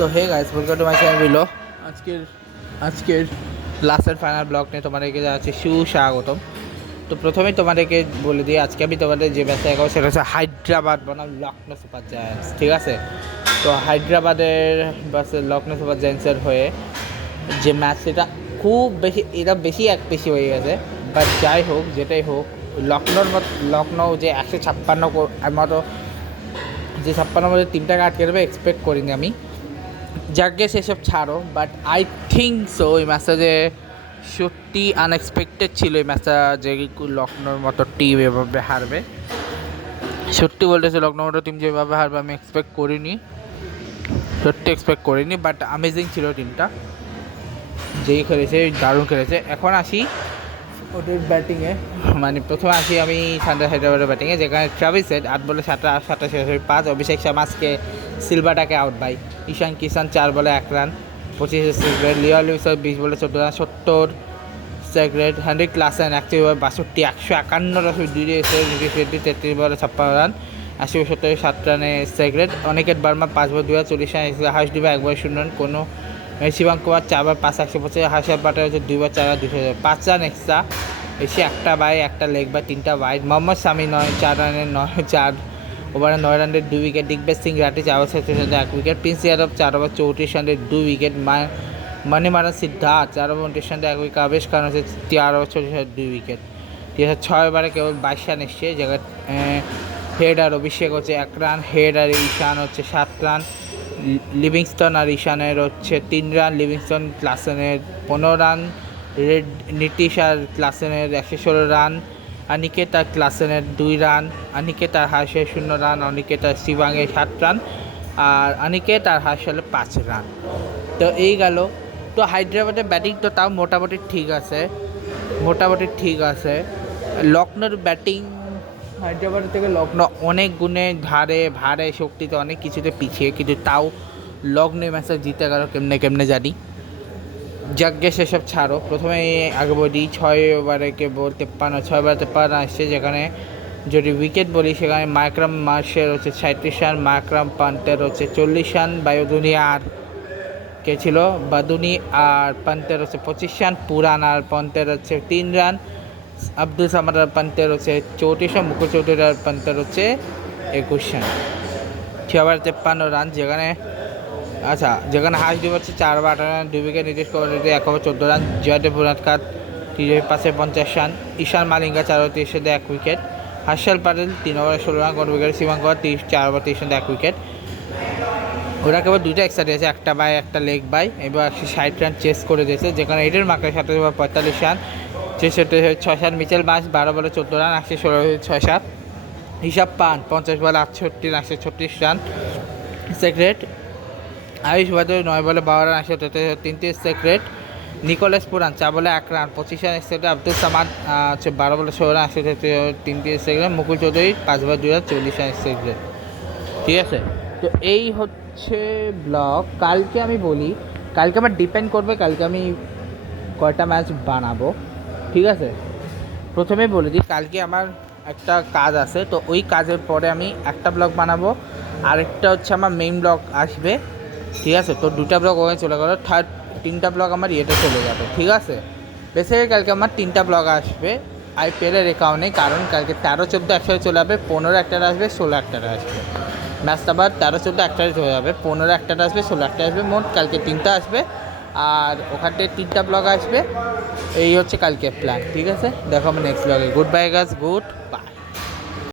So hey guys, welcome to my channel বিলো। আজকের last and final blog নিয়ে তোমাদেরকে জানাচ্ছি সুস্বাগতম। তো প্রথমেই তোমাদেরকে বলে দিই, আজকে আমি তোমাদের যে ম্যাচটা দেখাবো সেটা হচ্ছে হায়দ্রাবাদ বনাম লখনৌ সুপার জায়ান্টস। ঠিক আছে, তো হায়দ্রাবাদের বাসে লখনৌ সুপার জায়ান্টসের হয়ে যে ম্যাচ, সেটা খুব বেশি, এটা বেশি হয়ে গেছে। বাট যাই হোক, যেটাই হোক, লখনৌ যে 156 মতো, যে 56 মধ্যে 3টাকে আটকে দেবে এক্সপেক্ট করিনি আমি। যাকে সেসব ছাড়ো, বাট আই থিঙ্ক সো এই ম্যাচটা যে সত্যি আনএক্সপেক্টেড ছিল, এই ম্যাচটা যে লখনৌর মতো টিম এভাবে হারবে। সত্যি বলতেছে, লখনৌ মতো টিম যেভাবে হারবে আমি এক্সপেক্ট করিনি, বাট অ্যামেজিং ছিল টিমটা, যেই খেলেছে দারুণ খেলেছে। এখন আসি ওদের ব্যাটিংয়ে, মানে প্রথমে আসি আমি সানরাইজ হায়দ্রাবাদের ব্যাটিংয়ে, যেখানে ট্রাভিস হেড 8 বলে 87 অভিষেক শর্মাকে সিলভাটাকে আউট বাই, ঈশান কিষান 4 বলে 1 রান 25 সেকেন্ড, লিও লিভিংস্টন 20 বলে 14 রান 70 সেকেন্ড, হেনরিক ক্লাসেন 61 বলে 62, 151 রান 33 বলে 56 রান 80 7 রানে সেকেন্ড, অনিকেত বার্মা 5 বলে 2 40 রান, হার্ষদীপ 1 বলে 0 রান, কোনো শিবাঙ্ক কুমার 4 বার 5 125, হার্ষদ পাটেল হচ্ছে 2 বার 4 রান 200, 5 রান এক্সট্রা এসে, একটা বাই, একটা লেগ বাই, 3টা ওয়াইড। মোহাম্মদ শামি 4 রানের 4 ওভারে 9 রানের 2 উইকেট, দিগ্বেশ সিং রাঠি 4 ওভার 37 রানে 1 উইকেট, প্রিন্স যাদব 4 ওভার 34 রানে 2 উইকেট, মণিমারান সিদ্ধার্থ 4 ওভার 29 রানে 1 উইকেট, আবেশ খান হচ্ছে 4 ওভার 34 রানে 2 উইকেট। ঠিক আছে, 6 ওভারে কেবল 22 রান এসছে, জায়গায় হেড আর অভিষেক হচ্ছে 1 রান, হেড আর ঈশান হচ্ছে 7 রান, লিভিংস্টন আর ঈশানের হচ্ছে 3 রান, লিভিংস্টন ক্লাসেনের 15 রান, নীতিশ আর ক্লাসেনের 116 রান, অনিকেত আর ক্লাসেনের 2 রান, অনিকেত আর হার্ষের 0 রান, অনিকেত আর শিবাঙ্গের 7 রান, আর অনিকেত আর হার্ষের 5 রান। তো এই গেল। তো হায়দ্রাবাদের ব্যাটিং তো তাও মোটামুটি ঠিক আছে। লখনৌর ব্যাটিং, হায়দ্রাবাদের থেকে লখনৌ অনেক গুণে ভারে শক্তিতে অনেক কিছুতে পিছিয়ে, কিন্তু তাও লখনৌ ম্যাচটা জিতে গেল কেমনে জানি। যাকে সেসব ছাড়ো, প্রথমে আগে বলি 6 ওভারে কেবল 53 আসছে, যেখানে যদি উইকেট বলি সেখানে মাকরাম মার্শের হচ্ছে 37 রান, মাকরাম পান্তের হচ্ছে 40 রান, বাদুনি আর কে ছিল, বাদুনি আর পান্তের হচ্ছে 25 রান, পুরান আর পান্তের হচ্ছে 3 রান, আব্দুল সামাদ আর পান্তের হচ্ছে 34 রান, মুকুল চৌধুরী আর পান্তের হচ্ছে 21 রান, 6 ওভার 53 রান, যেখানে হার্ষদীপ হচ্ছে 4 over 18 run 2 wicket, Nitish Kumar 1 over 14 run, Jaydev Unadkat 50 run, Ishan Malinga 4 over 30 রানে 1 wicket, Harshal Patel 3 over 16 run 1 wicket, Shivank 4 over 30 রানে 1 উইকেট। ওরা কেবল 2টা এক্সট্রা দিয়েছে, একটা বাই একটা লেগ বাই, এবার 160 রান চেস করে দিয়েছে, যেখানে এডের মার্কেট 27 ওভার 45 রান 6 মিচেল মাস 12 বলে 14 রান 116 হিসাব পান 50 বলে 68 রান 136 রান সেক্রেট, আয়ুষ বাদুরি 9 বলে 12 রান 133 সেক্রেট, নিকোলাস পুরান 4 বলে 1 রান 25 রান সেক্রেট, আব্দুল সামাদ 12 বলে 16 রান 133 সেক্রেট, মুকুল চৌধুরী 5 বলে 2 রান 40 রান সেক্রেট। ঠিক আছে, তো এই হচ্ছে ব্লগ। কালকে আমি বলি, কালকে আমার ডিপেন্ড করবে কালকে আমি কয়টা ম্যাচ বানাবো। ঠিক আছে, প্রথমে বলে দিই, কালকে আমার একটা কাজ আছে, তো ওই কাজের পরে আমি একটা ব্লগ বানাবো, আরেকটা হচ্ছে আমার মেইন ব্লগ আসবে। ঠিক আছে, তো 2টা ব্লগ ওখানে চলে গেলো, 3টা ব্লগ আমার ইয়েতে চলে যাবে। ঠিক আছে, বেসিক্যালি কালকে আমার 3টা ব্লগ আসবে আইপিএলের অ্যাকাউন্টে, কারণ কালকে 13-14 একসাথে চলে যাবে, 15 একটারে আসবে, 16 একটারে আসবে। ম্যাচটা আবার 13-14 একটারে চলে যাবে, 15 একটারে আসবে, 16 একটারে আসবে, মোট কালকে 3টা আসবে, আর ওখানে 3টা ব্লগ আসবে। এই হচ্ছে কালকে প্ল্যান। ঠিক আছে, দেখো আমি নেক্সট ব্লগে। Good bye guys, good bye.